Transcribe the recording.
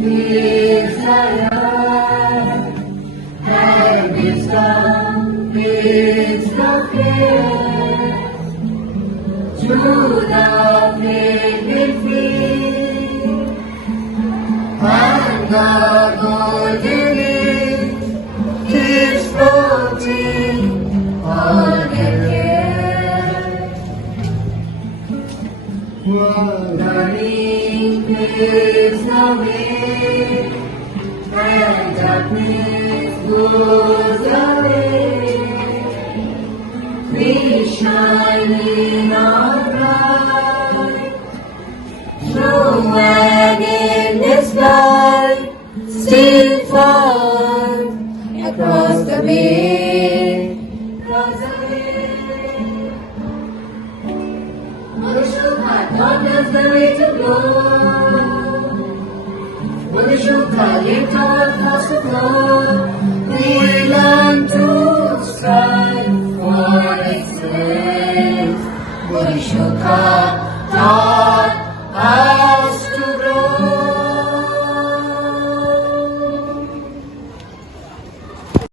desire, and wisdom is the fear. True love made me free, and the golden is floating on the air. Wandering is the way, and darkness goes away. We shine in our light, through an endless sky, still far across the bay. Marushuka taught us the way to go. Marushuka taught us to go. We learn to strive for excellence. Marushuka taught